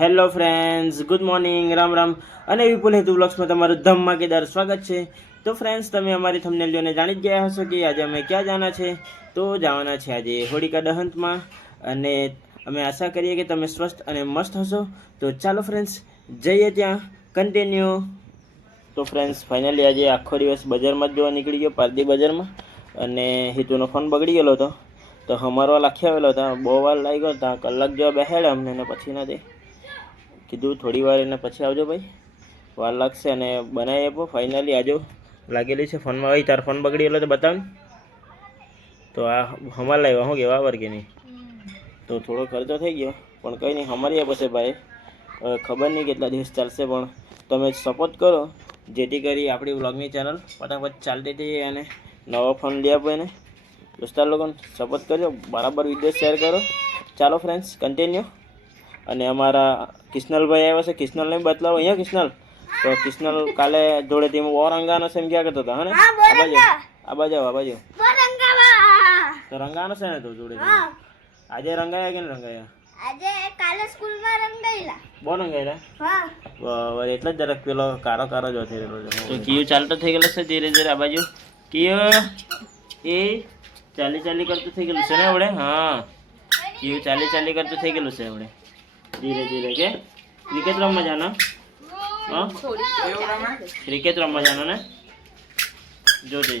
Hello friends, good morning, Ram Ram અને વિપુલ હેતુ બ્લોગ્સમાં તમારું ધમાકેદાર સ્વાગત છે. તો ફ્રેન્ડ્સ, તમે અમારી થંબનેલ જોઈને જાણી જ ગયા હશો કે આજે અમે ક્યાં જવાના છે. તો જવાના છે આજે હોલિકા દહનમાં અને અમે આશા કરીએ કે તમે સ્વસ્થ અને મસ્ત હશો. તો ચાલો ફ્રેન્ડ્સ, જઈએ ત્યાં કન્ટિન્યુ. તો ફ્રેન્ડ્સ, ફાઇનલી આજે આખો દિવસ બજારમાં જ જોવા નીકળી ગયો, પારડી બજારમાં. અને હિતુનો ફોન બગડી ગયેલો હતો તો અમારો લાખી આવેલો હતો. બહુ વાર લાગ્યો હતો, કલાક જેવા બેસાડ્યા અમને ને પછી નથી કીધું થોડી વાર એને પછી આવજો ભાઈ, વાર લાગશે અને બનાવી આપો. ફાઇનલી આજો લાગેલી છે ફોનમાં. ભાઈ તાર ફોન બગડી ગયેલો તો બતાવ. તો આ હમાર લાવ્યા હું કેવા વાર કે નહીં, તો થોડો ખર્ચો થઈ ગયો પણ કંઈ નહીં, અમારી પાસે ભાઈ. ખબર નહીં કેટલા દિવસ ચાલશે પણ તમે સપોર્ટ કરો જેથી કરી આપણી વ્લોગની ચેનલ ફટાફટ ચાલતી થઈ અને નવો ફોન લઈ આપો એને. દોસ્તાર લોકોને સપોર્ટ કરજો, બરાબર વિડીયો શેર કરો. ચાલો ફ્રેન્ડ્સ, કન્ટિન્યુ. અને અમારા કિશનલભાઈ આવ્યા છે, કિશનલને બતલાવો. અહીંયા કિશનલ, તો કિશનલ કાલે ધૂળેટીમાં બહુ રંગાનો છે એમ ક્યાં કરતો હતો? હા ને, આ બાજુ તો રંગાનો છે ને તો ધૂળેટી. આજે રંગાયા કે નહીં રંગાયા? આજે કાલે સ્કૂલમાં રંગાયેલા. બહુ રંગાયેલા? હા. બરાબર, એટલે જ જરાક પેલો કારો કારો જ થઈ રહ્યો છે. તો કિયું ચાલતો થઈ ગયેલો છે ધીરે ધીરે. આ બાજુ કિયું એ ચાલી કરતું થઈ ગયેલું છે ને આપણે. હા, કિયું ચાલી કરતું થઈ ગયેલું છે આપણે ધીરે ધીરે. કે ક્રિકેટ રમવા જાનો? હા, ક્રિકેટ રમવા જાનો ને? જોજે.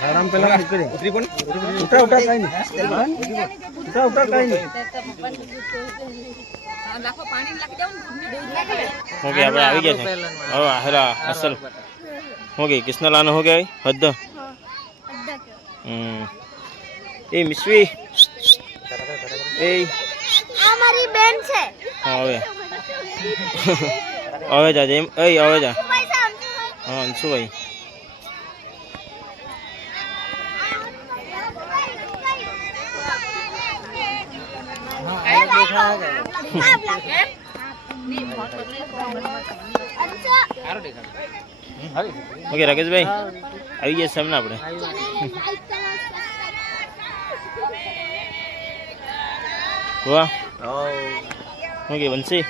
આરામ પેલા ઉતરી કોણ ઉઠા કઈ નહીં, ઉઠા કઈ નહીં. ઓકે, આપણે આવી ગયા છે હવે. હેરા અસલ હો ગઈ કિશનલ. આનો હો ગયા હદ. એ મિશ્વી એ અમારી બેન છે. હા, હવે જા એમ. હવે જા. હા, અંશુભાઈ. ઓકે રાકેશભાઈ, આવી ગયા સામે આપણે. વાહ, ઓકે બંસી.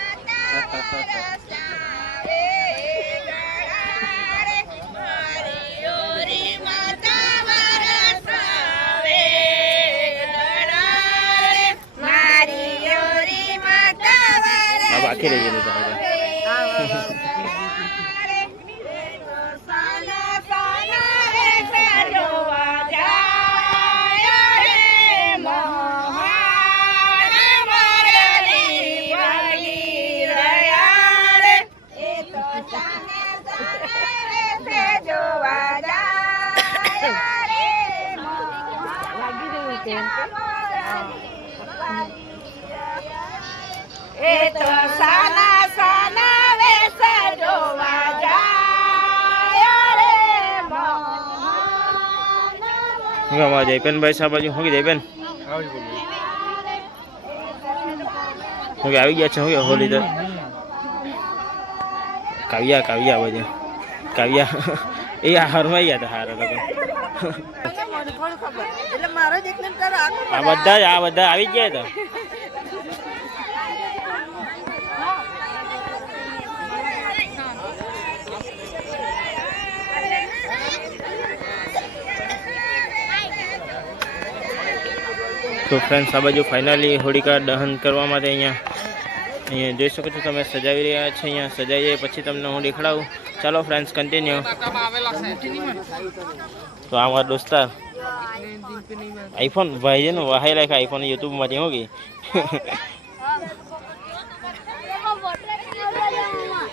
બાકી રહી ગયેલું તમારે. એ તો સાના સાના વેસ જોવા જાય રે મોહન. અમારા જયપેનભાઈ સાહેબ બાજુ શું કે જયપેન શું કે આવી ગયા છે? શું કે હોલી તો કાવ્યા બાજુ કાવ્યા એ હરવાઈ ગયા હતા હારા લોકો. આ બધા આવી જ ગયા હતા. તો ફ્રેન્ડ્સ, આ બાજુ ફાઇનલી હોલિકા દહન કરવા માટે અહીંયા જોઈ શકો છો તમે સજાવી રહ્યા છે. અહીંયા સજાવીએ પછી તમને હું દેખાડું. ચાલો ફ્રેન્ડ્સ, કન્ટિન્યુ. તો આ મારા દોસ્તાર આઈફોન ભાઈ છે ને વહાઈ રાખ્યા આઈફોન યુટ્યુબમાંથી. હું ગઈ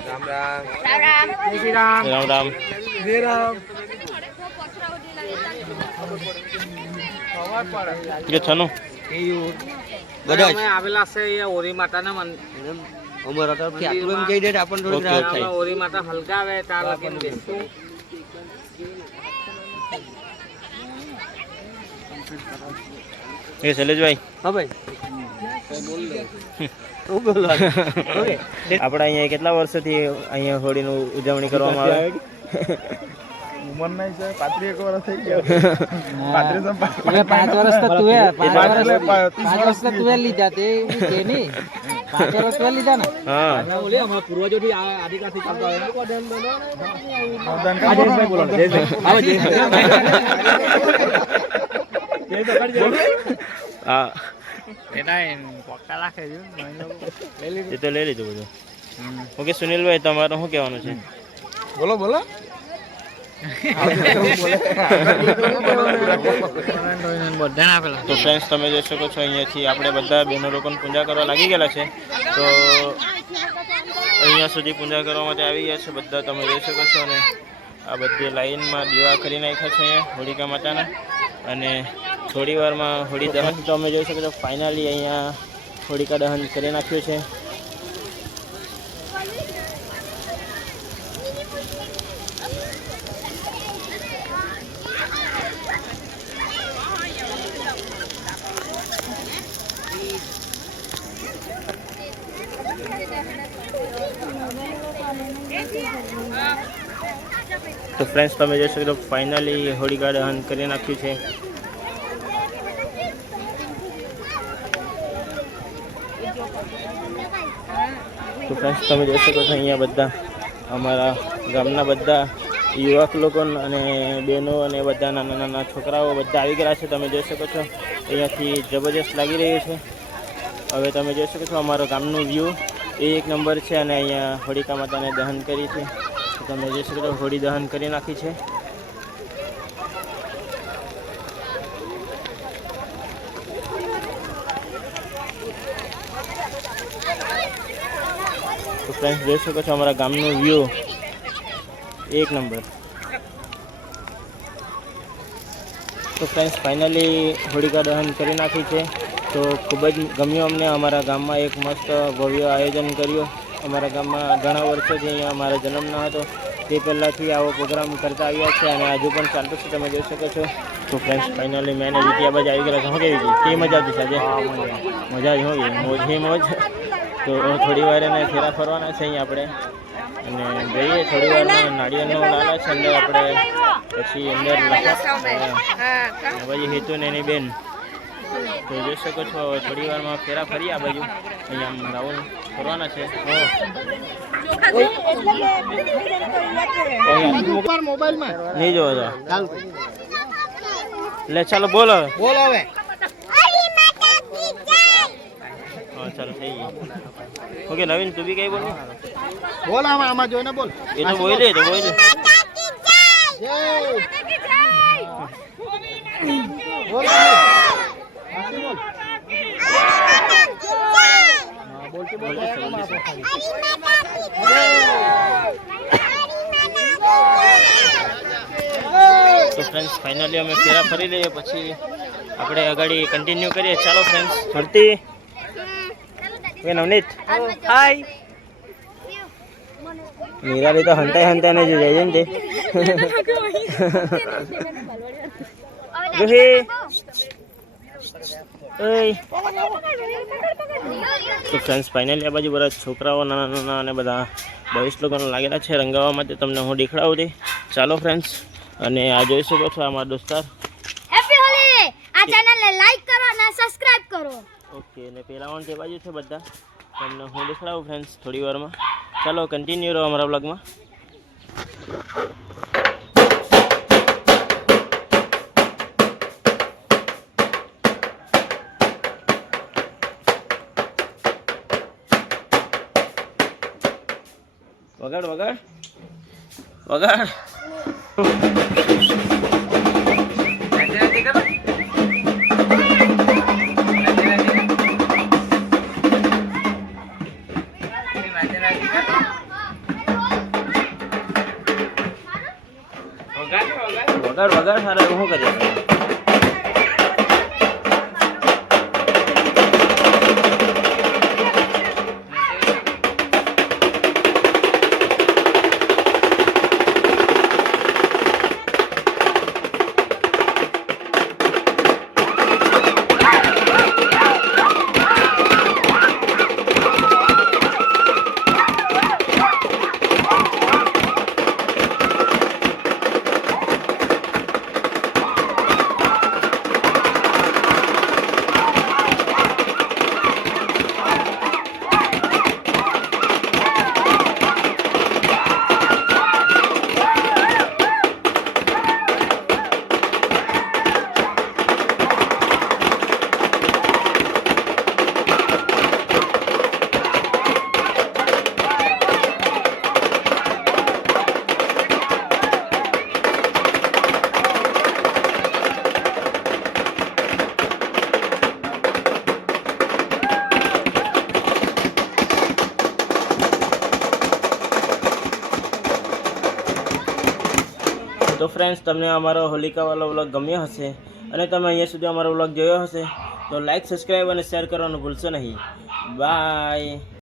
રામ રામ. કે છનું બધા આવેલા છે અહીંયા ઓરી માતાના અમારા તરફથી આટલું એમ કહી દે તો આપણને થોડીક રાહત થાય. ઓરી માતા હલગાવે તાર લગીને બેસું. એ શૈલેષભાઈ હા ભાઈ હું બોલવાનું. આપણે અહીંયા કેટલા વર્ષોથી અહીંયા હોળીનું ઉજવણી કરવામાં આવે? ઉંમર નહીં છે 35 વર્ષ થઈ ગયા. 5 વર્ષ તો તું 5 વર્ષ તો તું લીધા તે કે નહીં 5 વર્ષ તો લીધા ને હા બોલે અમારા પૂર્વજોથી આદિકાથી ચાલતા હા એના પોકા રાખે છે એ તો લઈ લીધું બધું. ઓકે સુનિલભાઈ તમારું શું કહેવાનું છે? બોલો બોલો. તો ફ્રેન્ડ્સ તમે જોઈ શકો છો અહીંયાથી આપણે બધા બહેનો લોકોને પૂજા કરવા લાગી ગયેલા છે. તો અહીંયા સુધી પૂજા કરવા માટે આવી ગયા છે બધા તમે જોઈ શકો છો. અને આ બધી લાઈનમાં દીવા કરી નાખ્યા છે અહીંયા હોળિકા માતાના. અને થોડી વારમાં હોળી દહન તો અમે જોઈ શકો છો ફાઇનલી અહીંયા હોળિકા દહન કરી નાખ્યું છે. તો ફ્રેન્ડ્સ તમે જોઈ શકો છો ફાઇનલી હોળિકા દહન કરી નાખ્યું છે. તો ફ્રેન્ડ્સ તમે જોઈ શકો છો અહીંયા બધા અમારા ગામના બધા યુવક લોકો અને બહેનો અને બધા નાના નાના છોકરાઓ બધા આવી ગયા છે. તમે જોઈ શકો છો અહીંયાથી જબરજસ્ત લાગી રહ્યું છે. હવે તમે જોઈ શકો છો અમારો ગામનું વ્યૂ એક નંબર છે. અને અહીંયા હોળિકા માતાને દહન કરી છે. તો તમે જોઈ શકો છો હોળી દહન કરી નાખી છે. તો ફ્રેન્ડ્સ જોઈ શકો છો અમારા ગામનું વ્યૂ એક નંબર. તો ફ્રેન્ડ્સ ફાઇનલી હોળિકા દહન કરી નાખી છે. તો ખૂબ જ ગમ્યું અમને. અમારા ગામમાં એક મસ્ત ભવ્ય આયોજન કર્યું. અમારા ગામમાં ઘણા વર્ષોથી અહીંયા અમારો જન્મ ન હતો તે પહેલાંથી આવો પ્રોગ્રામ કરતા આવ્યા છે અને હજુ પણ ચાલતું છે. તમે જોઈ શકો છો. તો ફ્રેન્ડ્સ ફાઇનલી મેં વિદ્યા બાજુ આવી ગયા છે. શું કેવી છે? કેવી મજા આવતી છે આજે? મજા જ હોય મોજ હી મોજ. તો થોડી વાર એને ફેરા ફરવાના છે અહીંયા આપણે. અને જઈએ થોડી વારમાં નાળિયેરનો લાલા છે અંદર આપણે પછી અંદર પછી હેતુ ને એની બેન. તો જોઈ શકો છો હવે થોડી વારમાં ફેરા ફરી આ બાજુ અહીંયા રાઉન્ડ ફરવાના છે. નહીં જોવો તો લે ચાલો બોલ હવે. બોલ હવે. હા ચાલો થઈ ગઈ. ઓકે નવીન તું બી કઈ બોલ. બોલ આમાં જોઈને બોલ. એ તો બોલે તો બોલે. બોલ. તો ફ્રેન્ડ્સ ફાઇનલી અમે ફેરા ફરી લઈએ પછી આપણે આગળ કન્ટિન્યુ કરીએ. ચાલો ફ્રેન્ડ્સ. ફરતી નવનીત હાય. મીરાલી તો હંતાઈ હંતાઈને જ જાય ને તે. તો ફ્રેન્ડ્સ ફાઇનલી આ બાજુ બધા છોકરાઓ નાના નાના અને બધા બોયસ લોકો લાગેલા છે રંગાવવા માટે. તમને હું દેખાડું તે. ચાલો ફ્રેન્ડ્સ. અને આ જોઈ શકો છો અમારા દોસ્તાર. હેપી હોલી. આ ચેનલને લાઈક કરો અને સબસ્ક્રાઇબ કરો. ઓકે અને પેલા તે બાજુ છે બધા. તમને હું દેખાડું ફ્રેન્ડ્સ થોડી વારમાં. ચાલો કન્ટિન્યુ રહો અમારા બ્લોગમાં. વગાડ વગાડ વગાડ. વગાડ વગાડ સારા એવું શું કરીએ તમે? તો ફ્રેન્ડ્સ, તમને અમારો હોલિકાવાળો વ્લોગ ગમ્યો હશે અને તમે અહીંયા સુધી અમારો વ્લોગ જોયો હશે તો લાઈક, સબસ્ક્રાઈબ અને શેર કરવાનું ભૂલશો નહીં. બાય.